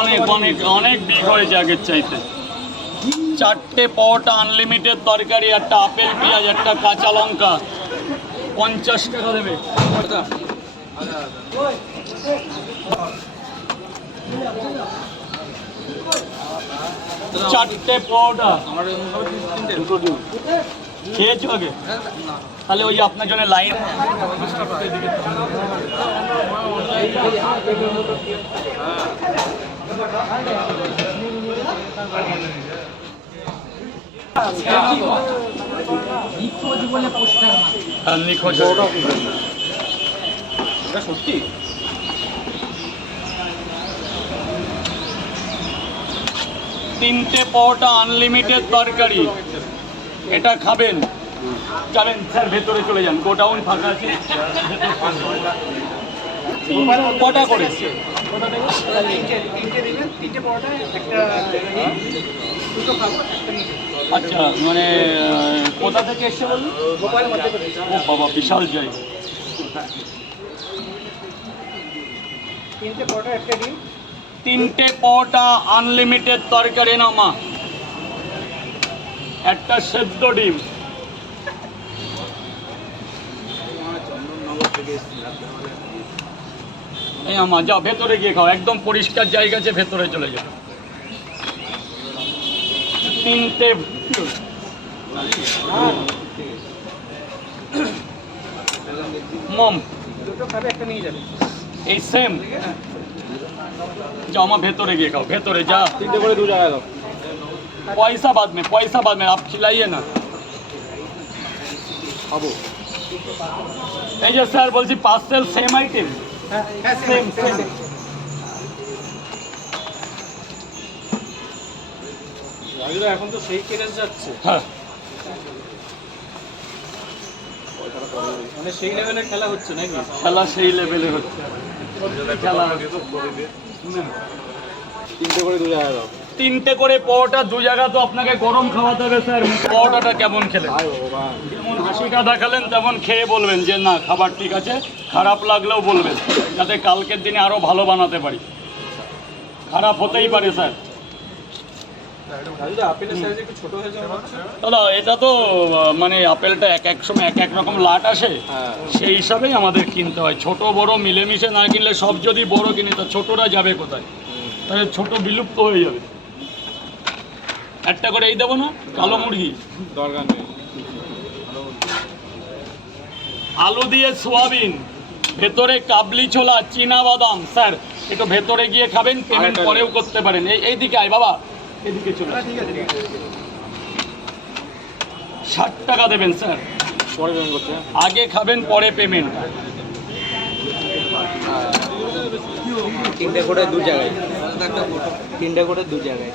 অনেক অনেক অনেক বিগ হয়েছে আগের চাইতে। 4টে পাওয়াটা আনলিমিটেড তরকারি, একটা আপেল পেঁয়াজ, একটা কাঁচা লঙ্কা, 50 টাকা দেবে। চারটে পাওয়াটা খেয়েছো আগে? তাহলে ওই আপনার জন্য লাইন। নিখোঁজ সত্যি। 3টে পাওয়াটা আনলিমিটেড তরকারি, এটা খাবেন? চলেন স্যার ভেতরে চলে যান, গোডাউন ফাঁকা আছে। কটা করে? আচ্ছা, মানে কোথা থেকে এসছে বলুন? ও বাবা, বিশাল জায়গা। 3টে পাওয়াটা আনলিমিটেড তরকারি না মা, একটা সেদ্ধ ডিম। এই আমা যাও ভেতরে গিয়ে খাও, একদম পরিষ্কার জায়গা আছে, ভেতরে চলে যাও। 3টে মম এই সেম। जाओ माँ भीतरे गए खाओ, भीतरे जा। 3টে করে 2 জায়গায় দাও। पैसा बाद में आप खिलाइए ना। खाबो এই যে স্যার বলছি পার্সেল সেম আইটেম। হ্যাঁ সেম সেম। রাজুদা এখন তো সেই কেস যাচ্ছে। হ্যাঁ মানে সেই লেভেলের খেলা হচ্ছে নাকি? খেলা সেই লেভেলে হচ্ছে। খেলা 3টে করে 2 জায়গায় দাও। 3টে করে পাওয়াটা 2 জায়গা তো আপনাকে গরম খাওয়াতে হবে স্যার। পাওয়াটাটা কেমন খেলেন? যেমন হাসিটা দেখালেন তেমন খেয়ে বলবেন যে না খাবার ঠিক আছে, খারাপ লাগলেও বলবেন, যাতে কালকের দিনে আরও ভালো বানাতে পারি। খারাপ হতেই পারে স্যার। দাদা এটা তো মানে আপেলটা এক এক সময় এক এক রকম লাট আসে, সেই হিসাবেই আমাদের কিনতে হয়। ছোট বড় মিলেমিশে না কিনলে, সব যদি বড় কিনি তা ছোটরা যাবে কোথায়? তাহলে ছোট বিলুপ্ত হয়ে যাবে। একটা করে এই দেবো না, কালো মুরগি দরকার নেই। আলু দিয়ে সোয়াবিন, ভেতরে কাবলি ছোলা, চীনা বাদাম। স্যার একটু ভেতরে গিয়ে খাবেন, পেমেন্ট পরেও করতে পারেন। এইদিকে আয় বাবা, এদিকে চলে। 60 টাকা দেবেন স্যার, পরে পেমেন্ট করতে। আগে খাবেন পরে পেমেন্ট। 3টে করে 2 জায়গায়। 3টে করে 2 জায়গায়।